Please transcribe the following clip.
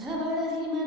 Dhawal him